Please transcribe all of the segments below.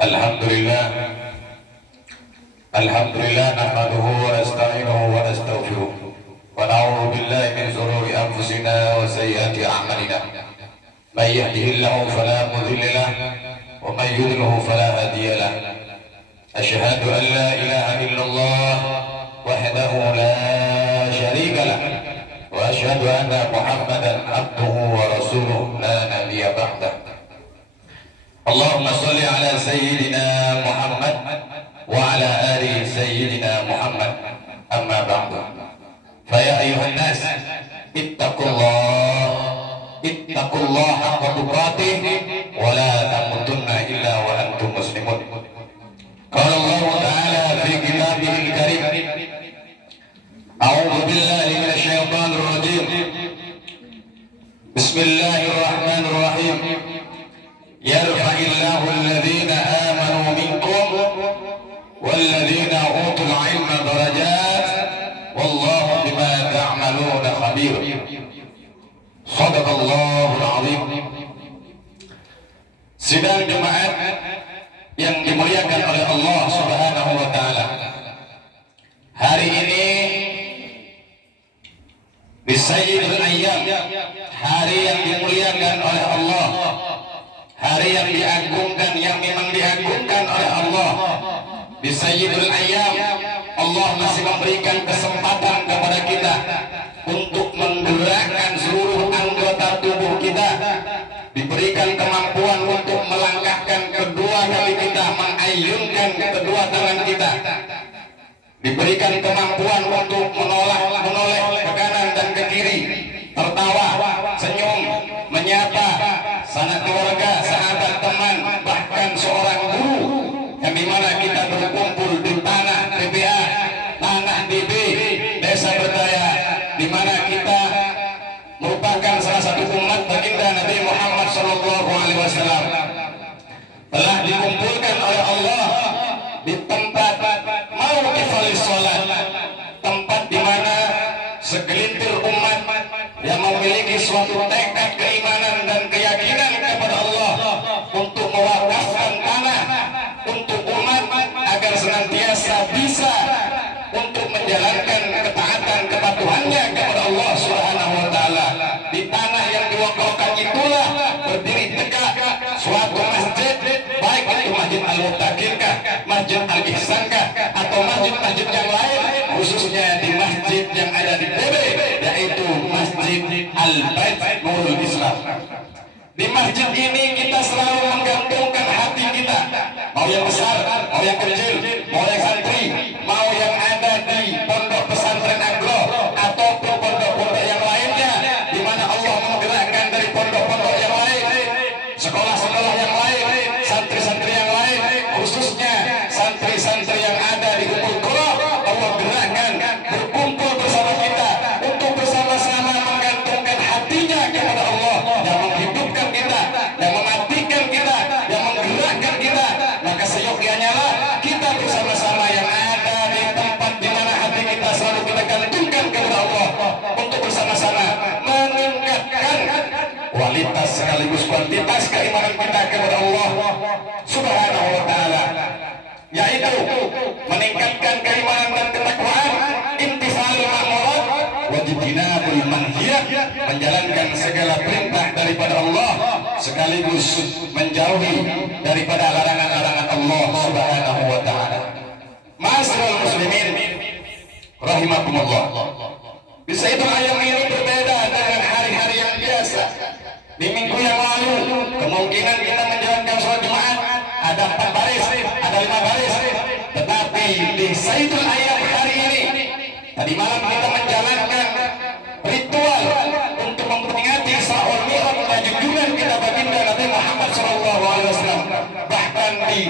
Alhamdulillah nahmaduhu wa nasta'inuhu wa nastaghfiruh wa na'udzu billahi min shururi anfusina wa sayyiati a'malina. May yahdihillahu fala mudilla lahu wa may yudlilhu fala hadiya lahu. Asyhadu an la ilaha illallah wahdahu la syarika lahu wa asyhadu anna Muhammadan abduhu wa rasuluh la nabiyya ba'dahu. Allahumma sholli ala sayyidina Muhammad wa ala ali sayyidina Muhammad, amma ba'du. Fa ya ayyuhan nas ittaqullah haqqa tuqatih wa la tamutunna illa wa antum muslimun. Qala Allah ta'ala fi kitabihil karim, a'udzu billahi minasy syaithanir rajim. Bismillahirrahmanirrahim. Yarfa'illahu alladhina amanu minkum والذين أوتوا العلم درجات والله بما تعملون خبير. صدق الله العظيم. Sidang jemaat yang dimuliakan oleh Allah Subhanahu wa taala. Hari ini di Sayyidul Ayyam, hari yang dimuliakan oleh Allah, hari yang diagungkan, yang memang diagungkan oleh Allah. Di Sayyidul Ayyam, Allah masih memberikan kesempatan kepada kita untuk menggerakkan seluruh anggota tubuh kita, diberikan kemampuan untuk melangkahkan kedua kaki kita, mengayyunkan kedua tangan kita, diberikan kemampuan untuk menoleh ke kanan dan ke kiri, tertawa, senyum, menyapa sanak keluarga, sahabat, teman, bahkan seorang guru, yang dimana kita berkumpul di tanah TPA, tanah DB, Desa Berdaya, dimana kita merupakan salah satu umat baginda Nabi Muhammad SAW, telah dikumpulkan oleh Allah di tempat mauqifalis sholat, tempat dimana segelintir umat yang memiliki suatu tekad keimanan dan keyakinan kepada Allah untuk mewakafkan tanah untuk umat agar senantiasa bisa untuk menjalankan ketaatan kepatuhannya kepada Allah Subhanahu wa taala. Di tanah yang diwakafkan itulah berdiri tegak suatu masjid, baik itu Masjid Al-Muttaqin, Masjid Al-Ihsan, atau masjid-masjid yang lain, khususnya di masjid yang ada di DB, yaitu Masjid Al-Bait Nurul Islam. Di masjid ini kita selalu menggantungkan hati kita, mau yang besar, mau yang kecil, mau yang santri, mau yang ada di pondok pesantren agro ataupun pondok-pondok yang lainnya, di mana Allah menggerakkan dari pondok-pondok yang lain, sekolah-sekolah yang lain, santri-santri yang lain, khususnya santri-santri yang ada di Ummul Qura, Allah gerakkan berkumpul bersama kita untuk bersama-sama menggantungkan hatinya kepada Allah yang menghidupkan kita, yang mematikan kita, yang menggerakkan kita. Maka seyogyanya lah kita bersama-sama yang ada di tempat di mana hati kita selalu kita gantungkan kepada Allah untuk bersama-sama meningkatkan kualitas sekaligus kuantitas keimanan kita kepada Allah Subhanahu wa taala, yaitu meningkatkan keimanan dan ketakwaan, imtithalul ma'murat wa jinabul manhiyat, menjalankan segala perintah daripada Allah sekaligus menjauhi daripada larangan-larangan Allah Subhanahu wa taala. Ma'asyiral muslimin rahimakumullah. Di Sayyidul Ayyam ini berbeda dengan hari-hari yang biasa. Di minggu yang lalu kemungkinan kita menjalankan sholat Jumat ada 4 baris, ada 5 baris, tetapi di Sayyidul Ayyam hari ini tadi malam kita menjalankan ritual untuk memperingati Isra wal Mi'raj dan junjungan kita baginda Nabi Muhammad SAW. Bahkan di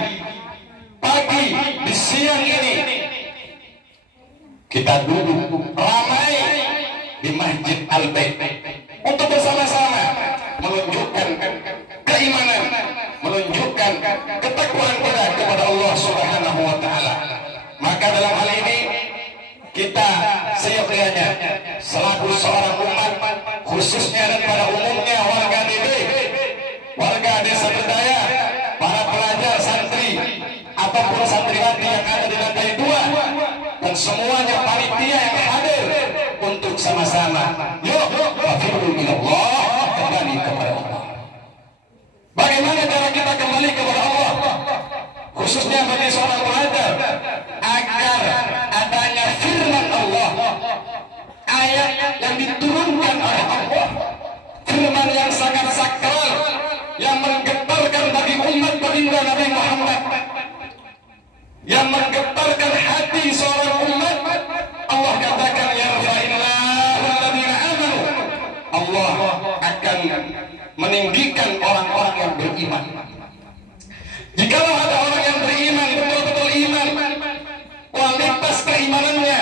pagi, di siang ini kita duduk ramai di Masjid Al-Bait untuk bersama-sama menunjukkan keimanan, menunjukkan ketakwaan kita kepada Allah Subhanahu wa taala. Maka dalam hal ini kita seyogyanya selaku seorang umat, khususnya dan pada umumnya warga DB, warga Desa Berdaya, para pelajar, santri, bersama. Yuk, fafirru ilallah, kembali kepada Allah. Bagaimana cara kita kembali kepada Allah? Khususnya bagi seorang pelajar, agar adanya firman Allah, ayat yang diturunkan oleh Allah, firman yang sangat sakral, yang menggetarkan bagi umat baginda Nabi Muhammad, yang menggetarkan hati seorang umat. Allah katakan, ya rafa'illahu alladhina amanu, Allah akan meninggikan orang-orang yang beriman. Jikalau ada orang yang beriman, betul-betul iman, kualitas keimanannya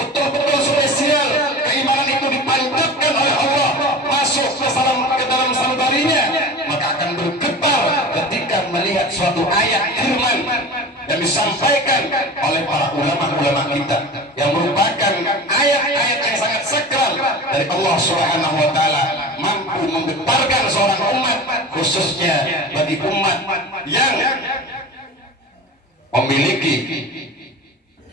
betul-betul spesial, keimanan itu dipanjatkan oleh Allah, masuk ke dalam sanubarinya, maka akan bergetar ketika melihat suatu ayat firman yang disampaikan oleh para ulama-ulama kita, yang merupakan ayat-ayat yang sangat sakral dari Allah Subhanahu wa Ta'ala, mampu menggetarkan seorang umat, khususnya bagi umat yang memiliki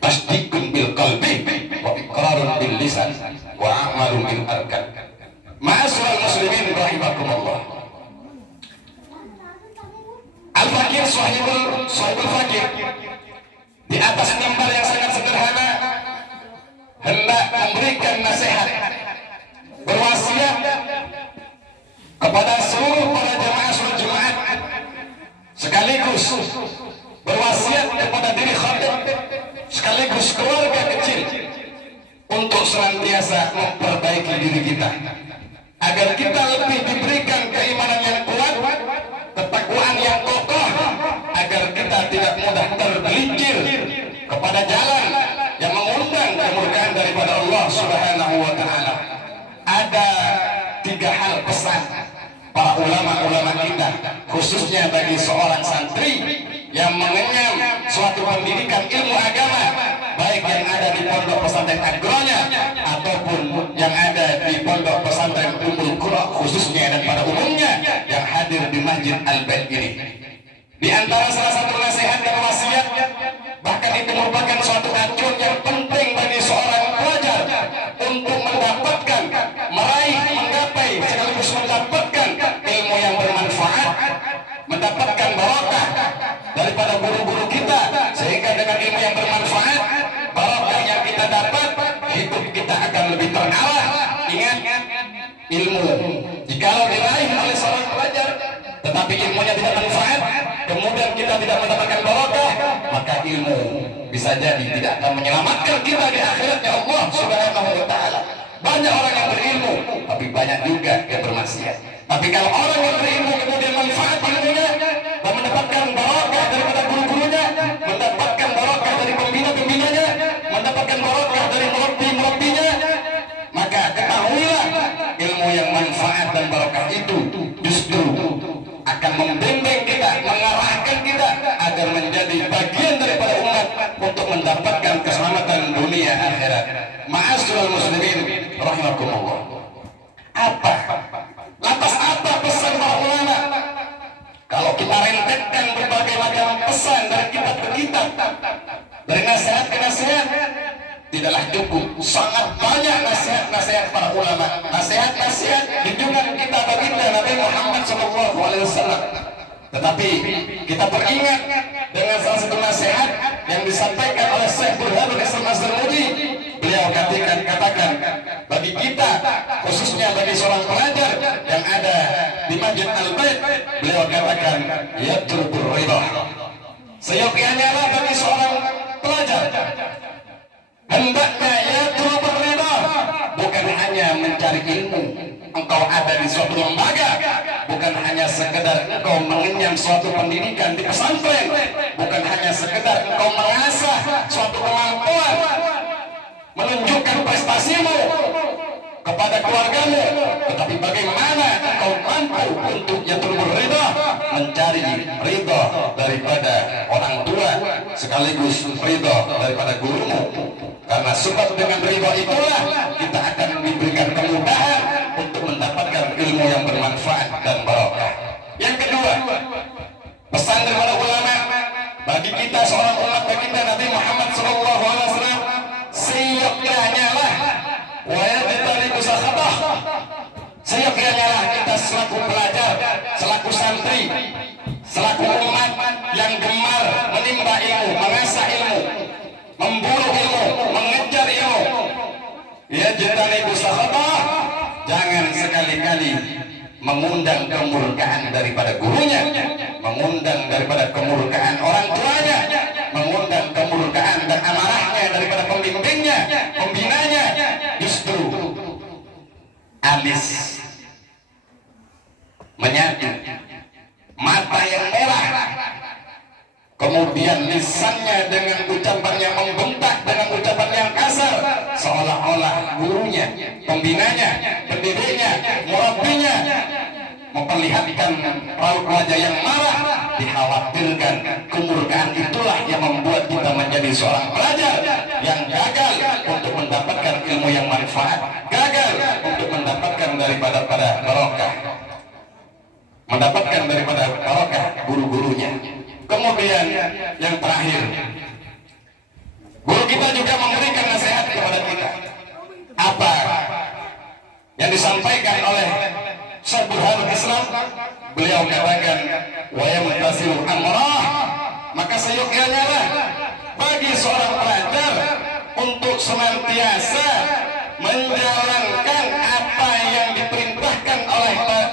tasdiqun bil qalbi wa iqrarun bil lisan wa amalun bil arkan. Ma'asyiral muslimin rahimakumullah. Al-Fakir Sahibul Fakir di atas mimbar yang sangat sederhana hendak memberikan nasihat, berwasiat kepada seluruh para jamaah sholat Jumat, sekaligus berwasiat kepada diri khatib sekaligus keluarga kecil untuk senantiasa memperbaiki diri kita, agar kita lebih diberikan keimanan yang kuat, ketakwaan yang kokoh, agar kita tidak mudah tergelincir kepada jalan yang mengundang kemurkaan daripada Allah Subhanahu wa Ta'ala. Ada 3 hal pesan para ulama-ulama kita, khususnya bagi seorang santri yang mengenyam suatu pendidikan ilmu agama, baik yang ada di pondok pesantren Agronya ataupun yang ada di pondok pesantren Ummul Qura khususnya dan pada umumnya yang hadir di Masjid Al-Bait ini. Di antara salah satu nasihat dan wasiat, bahkan itu merupakan suatu acuan yang penting bagi seorang pelajar untuk mendapatkan, meraih, menggapai, sekaligus mendapatkan ilmu yang bermanfaat, mendapatkan barokah daripada guru-guru kita, sehingga dengan ilmu yang bermanfaat, barokah yang kita dapat, hidup kita akan lebih terarah. Ingat, ilmu jikalau diraih oleh seorang pelajar tetapi ilmunya tidak manfaat, kemudian kita tidak mendapatkan barokah, maka ilmu bisa jadi tidak akan menyelamatkan kita di akhiratnya Allah Subhanahu wa Ta'ala. Banyak orang yang berilmu, tapi banyak juga yang bermaksiat. Tapi kalau orang yang berilmu kemudian manfaat ilmunya dan mendapatkan barokah daripada guru-gurunya, mendapatkan barokah dari pembina-pembinanya, mendapatkan barokah dari murabbi-murabbinya, maka ketahuilah ilmu yang manfaat dan barokah itu justru akan membimbing kita, mengarahkan kita agar menjadi bagian daripada umat untuk mendapatkan keselamatan dunia akhirat. Ma'asyiral muslimin rahimakumullah. Lantas apa pesan para ulama? Kalau kita rentetkan berbagai macam pesan dari kitab ke kitab, dari nasihat ke nasihat, tidaklah cukup. Sangat banyak nasihat-nasihat para ulama, nasihat-nasihat junjungan kita baginda Nabi Muhammad SAW. Tetapi kita teringat dengan salah satu nasihat yang disampaikan oleh Syekh Burhanul Islam Az-Zarmudi. Beliau katakan bagi kita, khususnya bagi seorang pelajar yang ada di Masjid Al-Bait, beliau katakan yatlubur ridha. Seyogyanya lah bagi seorang pelajar hendaknya yatlubur ridha, bukan hanya mencari ilmu. Engkau ada di suatu lembaga, bukan hanya sekedar engkau mengenyam suatu pendidikan di pesantren, bukan hanya sekedar engkau mengasah suatu kemampuan, menunjukkan prestasimu kepada keluargamu, tetapi bagaimana engkau mampu untuk yatlubur ridha, mencari ridha daripada orang tua sekaligus ridha daripada gurumu. Karena sebab dengan ridha itulah kita akan diberikan kemudahan untuk mendapatkan ilmu yang bermanfaat dan barokah. Yang kedua, pesan dari para ulama bagi kita seorang umat baginda Nabi Muhammad SAW, seyogyanya lah wa yajtanibu seyogyanya kita selaku pelajar, selaku santri, selaku umat yang gemar menimba ilmu, mengasah ilmu, memburu ilmu, mengejar ilmu. Ya jitanibu sakhatah, jangan sekali-kali mengundang kemurkaan daripada gurunya, mengundang daripada kemurkaan orang tuanya, mengundang kemurkaan dan amarahnya daripada pembimbingnya, pembinanya. Justru alis menyatu, mata yang merah, kemudian lisannya dengan ucapan yang membentak, dengan ucapan yang kasar, seolah-olah gurunya, pembinanya, pendidiknya, murabbinya memperlihatkan raut wajah yang marah. Dikhawatirkan kemurkaan itulah yang membuat kita menjadi seorang pelajar yang gagal untuk mendapatkan ilmu yang manfaat, gagal untuk mendapatkan daripada barokah, mendapatkan daripada barokah guru-gurunya. Kemudian yang terakhir, guru kita juga memberikan nasihat kepada kita. Apa yang disampaikan oleh Syekh Burhanul Islam? Beliau katakan, wa yamtasilu amrah, maka seyogyanya lah bagi seorang pelajar untuk senantiasa menjalankan apa yang diperintahkan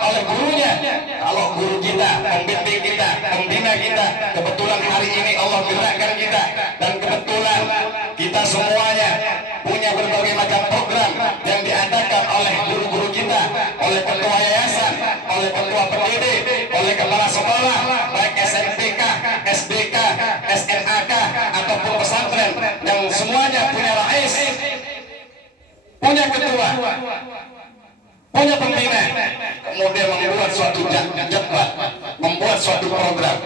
oleh gurunya. Kalau guru kita, pembimbing kita, pembina kita, kebetulan hari ini Allah gerakkan kita, dan kebetulan kita semuanya punya berbagai macam program yang diadakan oleh guru-guru kita, oleh ketua yayasan, oleh ketua pendidik, oleh kepala sekolah, baik SMPK, SDK, SNAK ataupun pesantren, yang semuanya punya rais, punya ketua, punya pembina, kemudian membuat suatu jadwal, membuat suatu program.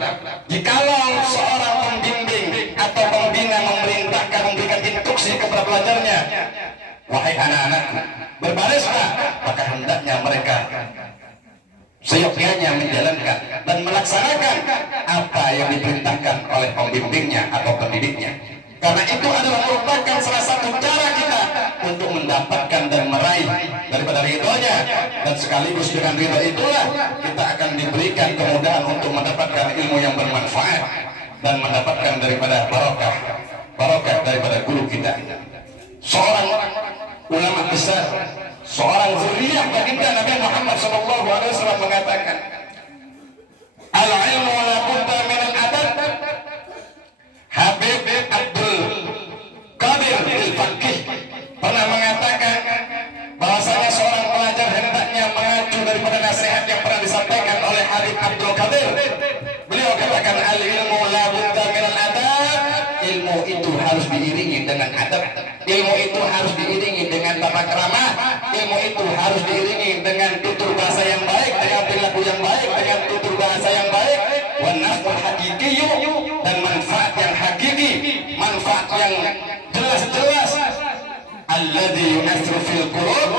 Jikalau seorang pembimbing atau pembina memerintahkan, memberikan instruksi kepada pelajarnya, wahai anak-anakku, berbarislah, maka hendaknya mereka seyogyanya menjalankan dan melaksanakan apa yang diperintahkan oleh pembimbingnya atau pendidiknya. Karena itu adalah merupakan salah satu cara kita untuk mendapatkan dan meraih daripada ridhonya, dan sekaligus dengan ridho itulah kita akan diberikan kemudahan untuk mendapatkan ilmu yang bermanfaat dan mendapatkan daripada barokah daripada guru kita. Seorang ulama besar, seorang zuriyah baginda Nabi Muhammad SAW mengatakan, al-ilmu la budda min al-adab. Habib Abdul Qadir Al-Faqih pernah mengatakan bahwasanya seorang pelajar hendaknya mengacu daripada nasihat yang pernah disampaikan oleh Habib Abdul Qadir. Beliau katakan, al-ilmu la budda min al-adab. Ilmu itu harus diiringi dengan adab. Ilmu itu harus diiringi dengan tata krama. Ilmu itu harus diiringi dengan tutur bahasa yang baik, dengan perilaku yang baik, dengan tutur bahasa yang baik. Wa naf'ul haqiqiyyu, dan manfaat yang hakiki, manfaat yang jelas-jelas. Alladzi yunasiru fil qulub,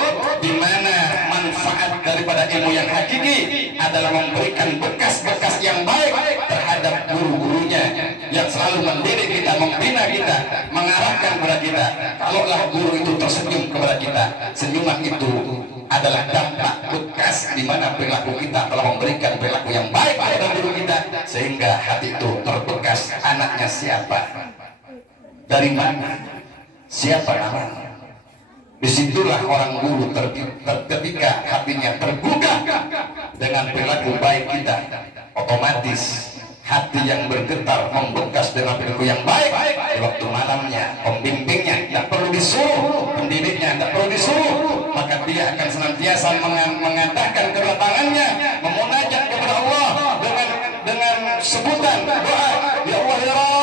di mana manfaat daripada ilmu yang hakiki adalah memberikan bekas-bekas yang baik terhadap guru-gurunya yang selalu mendidik kita, membina kita, mengarahkan kepada kita. Kalaulah guru itu tersenyum kepada kita, senyuman itu adalah dampak bekas di mana perilaku kita telah memberikan perilaku yang baik kepada guru kita, sehingga hati itu terbekas. Anaknya siapa, dari mana, siapa namanya. Disitulah orang guru ketika hatinya tergugah dengan perilaku baik kita, otomatis hati yang bergetar membekas dengan perilaku yang baik. Di waktu malamnya pembimbingnya tidak perlu disuruh, pendidiknya tidak perlu disuruh, maka dia akan senantiasa mengatakan kedua tangannya, memunajat kepada Allah dengan sebutan doa, ya Allah ya Rabb,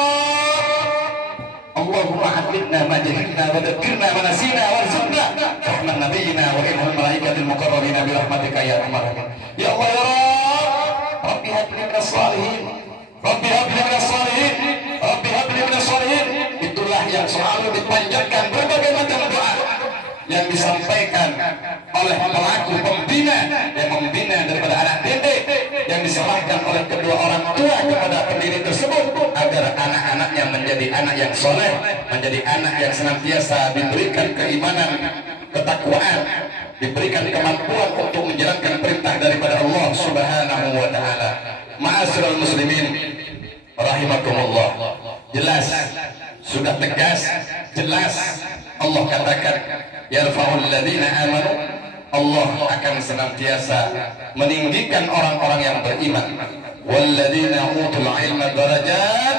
Allahumma hadithna ma jahilna wa dzakirna ma nasina warzuqna rahman nabiyina wa ilham malaikatil muqarrabina bi rahmatika ya arhamar rahimin. Ya Allah ya Rabb, Rabbi hab li minas shalihin, Rabbi hab li minas shalihin, Rabbi hab li minas shalihin. Itulah yang selalu dipanjatkan berbagai macam doa yang disampaikan oleh pelaku pembina yang membina daripada anak didik, yang diserahkan oleh kedua orang tua kepada pendidik tersebut, agar anak-anaknya menjadi anak yang soleh, menjadi anak yang senantiasa diberikan keimanan, ketakwaan, diberikan kemampuan untuk menjalankan perintah daripada Allah Subhanahu wa taala. Ma'asyiral muslimin rahimakumullah. Jelas, sudah tegas, jelas Allah katakan yarfa'ul ladzina amanu, Allah akan senantiasa meninggikan orang-orang yang beriman. Walladzina utul ilma darajat.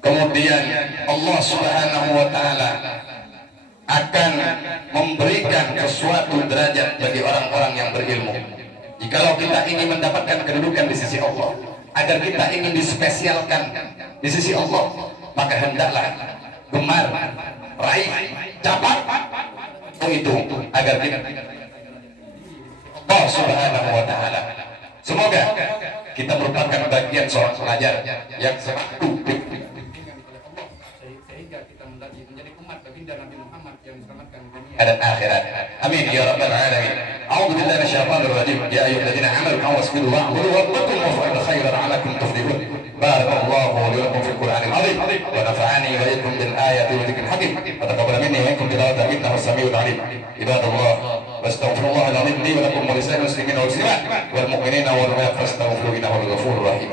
Kemudian Allah Subhanahu wa taala akan memberikan sesuatu derajat bagi orang-orang yang berilmu. Jikalau kita ingin mendapatkan kedudukan di sisi Allah, agar kita ingin dispesialkan di sisi Allah, maka hendaklah gemar, raih, capai itu agar kita Allah Subhanahu wa taala. Semoga kita merupakan bagian seorang pelajar yang selalu sehingga kita menjadi umat baginda Nabi Muhammad yang diselamatkan dunia dan akhirat. Amin ya rabbal alamin. A'udzu billahi minasyaitonir rajim. Ya ayyuhalladzina amanu wasbiru wa'budu rabbakum waf'alu khairan 'alakum tuflihun. Barakallahu li wa lakum fil Qur'anil 'azim wa nafa'ani wa iyyakum bil ayati wa dzikril hakim. Wa taqabbal minni wa minkum tilawatan innahu samii'un 'alim. Ibadallah wastaghfirullahal 'azim li wa lakum wa lisa'iril muslimina wal muslimat wal mu'minina wal mu'minat fastaghfiruhu innahu ghafurur rahim.